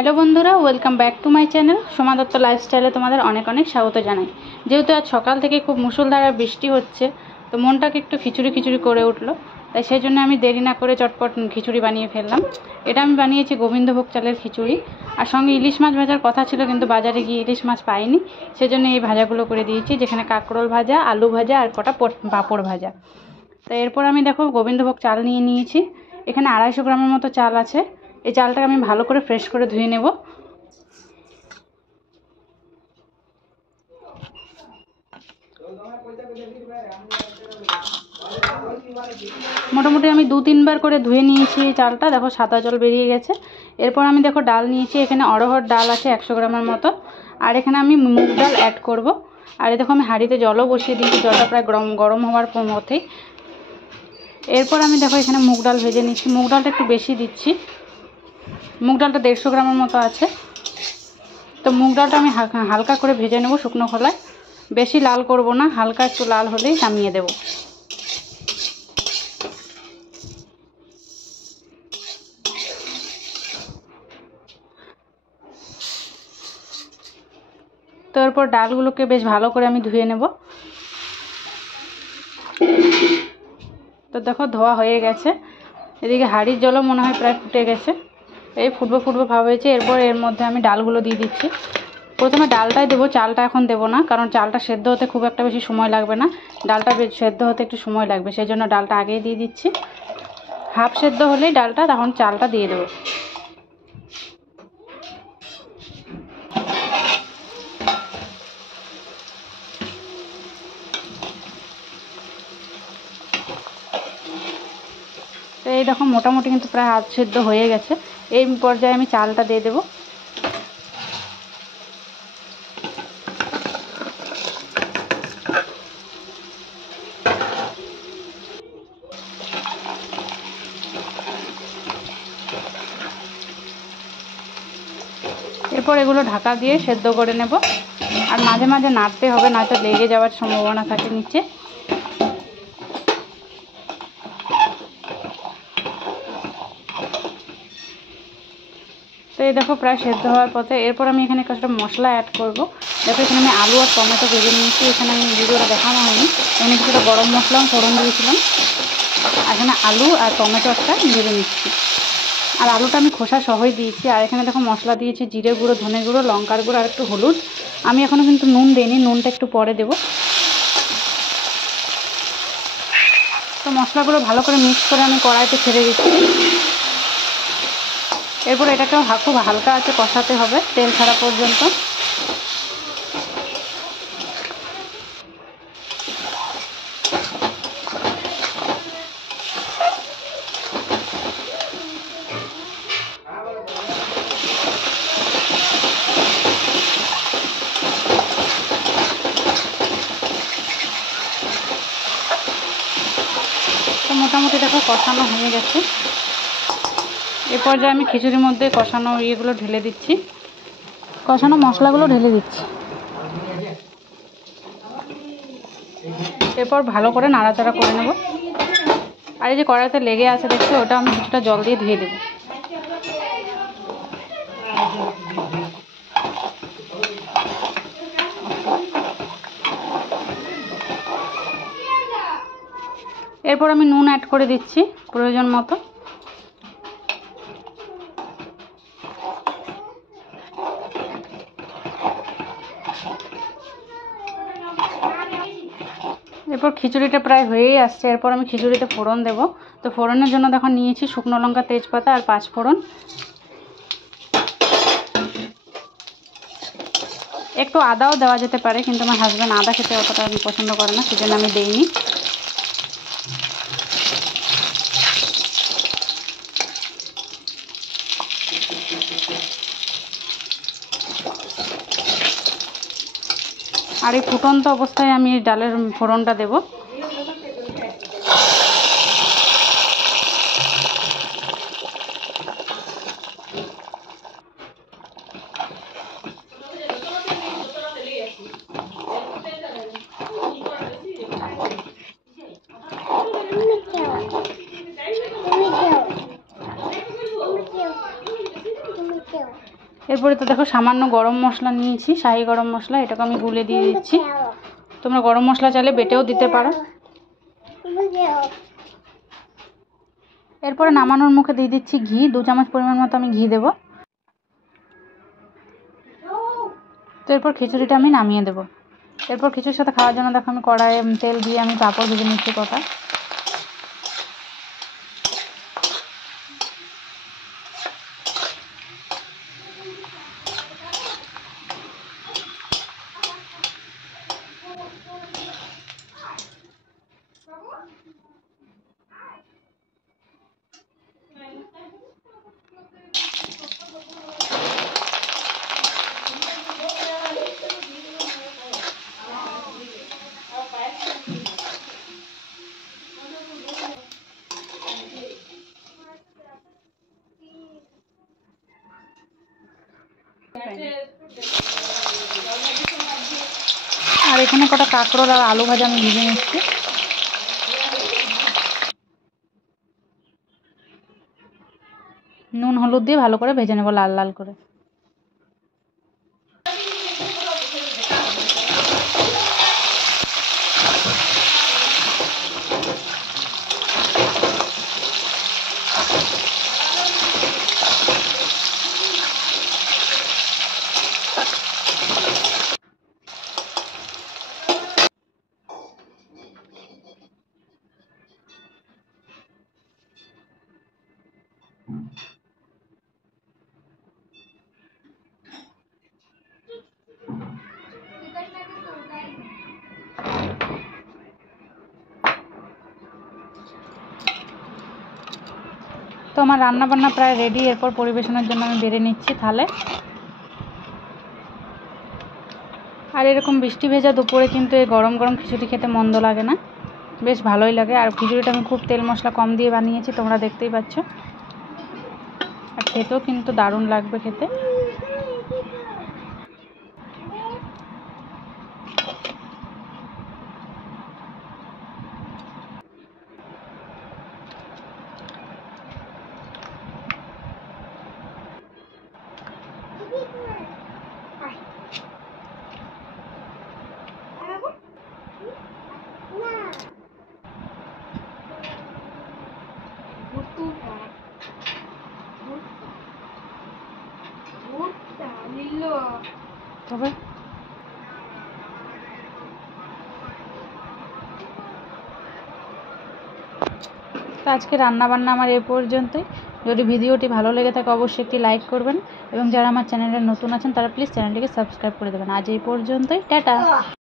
Hello বন্ধুরা, welcome back to my channel Soma Dutta লাইফস্টাইলে তোমাদের অনেক অনেক স্বাগত জানাই। যেহেতু আজ সকাল থেকে খুব মুষলধারে বৃষ্টি হচ্ছে, তো মনটাকে একটু খিচুড়ি খিচুড়ি করে উঠলো। তাই সেই জন্য আমি দেরি না করে চটপট খিচুড়ি বানিয়ে ফেললাম। এটা আমি বানিয়েছি গোবিন্দভোগ চালের খিচুড়ি, আর সঙ্গে ইলিশ মাছ ভাজার কথা ছিল, কিন্তু বাজারে গিয়ে ইলিশ মাছ পাইনি, সেজন্য এই ভাজাগুলো করে দিয়েছি, যেখানে কাঁকরোল ভাজা, আলু ভাজা আর কটা পাঁপড় ভাজা। তো এরপর আমি দেখো গোবিন্দভোগ চাল নিয়ে নিয়েছি। এখানে 250 গ্রামের মতো চাল আছে। এই চালটাকে আমি ভালো করে ফ্রেশ করে ধুয়ে নেব। মোটামুটি আমি 2-3 বার করে ধুয়ে নিয়েছি এই চালটা, দেখো সাদা জল বেরিয়ে গেছে। এরপর আমি দেখো ডাল নিয়েছি, এখানে অড়হর ডাল আছে 100 গ্রামের মতো, আর এখানে আমি মুগ ডাল অ্যাড করব। আর দেখো আমি হাঁড়িতে জলও বসিয়ে দিয়েছি, জলটা প্রায় গরম হওয়ার মধ্যেই। এরপর আমি দেখো এখানে মুগ ডাল ভেজে নিচ্ছি। মুগ ডালটা একটু বেশি দিচ্ছি, মুগ ডালটা 150 গ্রামের মতো আছে। তো মুগ ডালটা আমি হালকা করে ভেজে নেব শুকনো খোলায়, বেশি লাল করব না, হালকা একটু লাল হলেই নামিয়ে দেব। তো এরপর ডালগুলোকে বেশ ভালো করে আমি ধুয়ে নেব। তো দেখো ধোয়া হয়ে গেছে। এদিকে হাঁড়ির জলও মনে হয় প্রায় ফুটে গেছে, এই ফুটবো ভাব হয়েছে। এরপর এর মধ্যে আমি ডালগুলো দিয়ে দিচ্ছি। প্রথমে ডালটাই দেবো, চালটা এখন দেবো না, কারণ চালটা সেদ্ধ হতে খুব একটা বেশি সময় লাগবে না, ডালটা সেদ্ধ হতে একটু সময় লাগবে, সেই জন্য ডালটা আগেই দিয়ে দিচ্ছি। হাফ সেদ্ধ হলেই ডালটা, তখন চালটা দিয়ে দেবো। তো এই দেখো মোটামুটি কিন্তু প্রায় আধ সেদ্ধ হয়ে গেছে। এই পর্যায়ে আমি চালটা দিয়ে দেবো। এরপর এগুলো ঢাকা দিয়ে সেদ্ধ করে নেব, আর মাঝে মাঝে নাড়তে হবে, নয়তো লেগে যাওয়ার সম্ভাবনা থাকে নিচে। তো এই দেখো প্রায় সেদ্ধ হওয়ার পথে। এরপর আমি এখানে কিছুটা মশলা অ্যাড করব। দেখো এখানে আমি আলু আর টমেটো ভেজে নিয়েছি, এখানে আমি ভিডিওটা দেখানো হয়নি, এখানে কিছুটা গরম মশলা ফোড়ন দিয়েছিলাম। এখানে আলু আর টমেটো একটা ভেজে নিচ্ছি, আর আলুটা আমি খোসা সহই দিয়েছি। আর এখানে দেখো মশলা দিয়েছি, জিরে গুঁড়ো, ধনে গুঁড়ো, লঙ্কার গুঁড়ো আর একটু হলুদ। আমি এখনও কিন্তু নুন দিইনি, নুনটা একটু পরে দেবো। তো মশলাগুলো ভালো করে মিক্স করে আমি কড়াইতে ছেড়ে দিচ্ছি। এরপর এটাকেও খুব হালকা আছে কষাতে হবে তেল ছাড়া পর্যন্ত। তো মোটামুটি দেখো কষানো হয়ে গেছে। এ পর্যায়ে আমি খিচুড়ির মধ্যে কষানো ইয়েগুলো ঢেলে দিচ্ছি, কষানো মশলাগুলো ঢেলে দিচ্ছি। এরপর ভালো করে নাড়াচাড়া করে নেব। আর এই যে কড়াইতে লেগে আছে দেখছি, ওটা আমি কিছুটা জল দিয়ে ধুয়ে দেবো। এরপর আমি নুন অ্যাড করে দিচ্ছি প্রয়োজন মতো। এরপর খিচুড়িটা প্রায় হয়েই আসছে। এরপর আমি খিচুড়িতে ফোড়ন দেব। তো ফোড়নের জন্য দেখো নিয়েছি শুকনো লঙ্কা, তেজপাতা আর 5 ফোড়ন। একটু আদাও দেওয়া যেতে পারে, কিন্তু আমার হাজব্যান্ড আদা খেতে অতটা পছন্দ করে না, সেজন্য আমি দেইনি। আর এই ফুটন্ত অবস্থায় আমি ডালের ফোড়নটা দেব। এরপরে তো দেখো সামান্য গরম মশলা নিয়েছি, শাহি গরম মশলা, এটাকে আমি গুলে দিয়ে দিচ্ছি। তোমরা গরম মশলা চাইলে বেটেও দিতে পারো। এরপরে নামানোর মুখে দিয়ে দিচ্ছি ঘি, 2 চামচ পরিমাণ মতো আমি ঘি দেবো। তো এরপর খিচুড়িটা আমি নামিয়ে দেবো। এরপর খিচুড়ির সাথে খাওয়ার জন্য দেখো আমি কড়াইয়ে তেল দিয়ে আমি পাঁপড় ভেজে নিচ্ছি কটা। আর এখানে কটা কাঁকরোল আর আলু ভাজা আমি ভেজে নিচ্ছি। নুন হলুদ দিয়ে ভালো করে ভেজে নেবো লাল লাল করে। তো আমার রান্না বান্না প্রায় রেডি। এরপর পরিবেশনের জন্য আমি বেড়ে নিচ্ছি থালে। আর এরকম বৃষ্টি ভেজা দুপুরে কিন্তু এই গরম গরম খিচুড়ি খেতে মন্দ লাগে না, বেশ ভালোই লাগে। আর খিচুড়িটা আমি খুব তেল মশলা কম দিয়ে বানিয়েছি, তোমরা দেখতেই পাচ্ছ। আর খেতেও কিন্তু দারুণ লাগবে খেতে। তবে তো আজকে রান্নাবান্না আমার এ পর্যন্তই। যদি ভিডিওটি ভালো লেগে থাকে অবশ্যই একটি লাইক করবেন, এবং যারা আমার চ্যানেলে নতুন আছেন তারা প্লিজ চ্যানেলটিকে সাবস্ক্রাইব করে দেবেন। আজ এই পর্যন্তই, টাটা।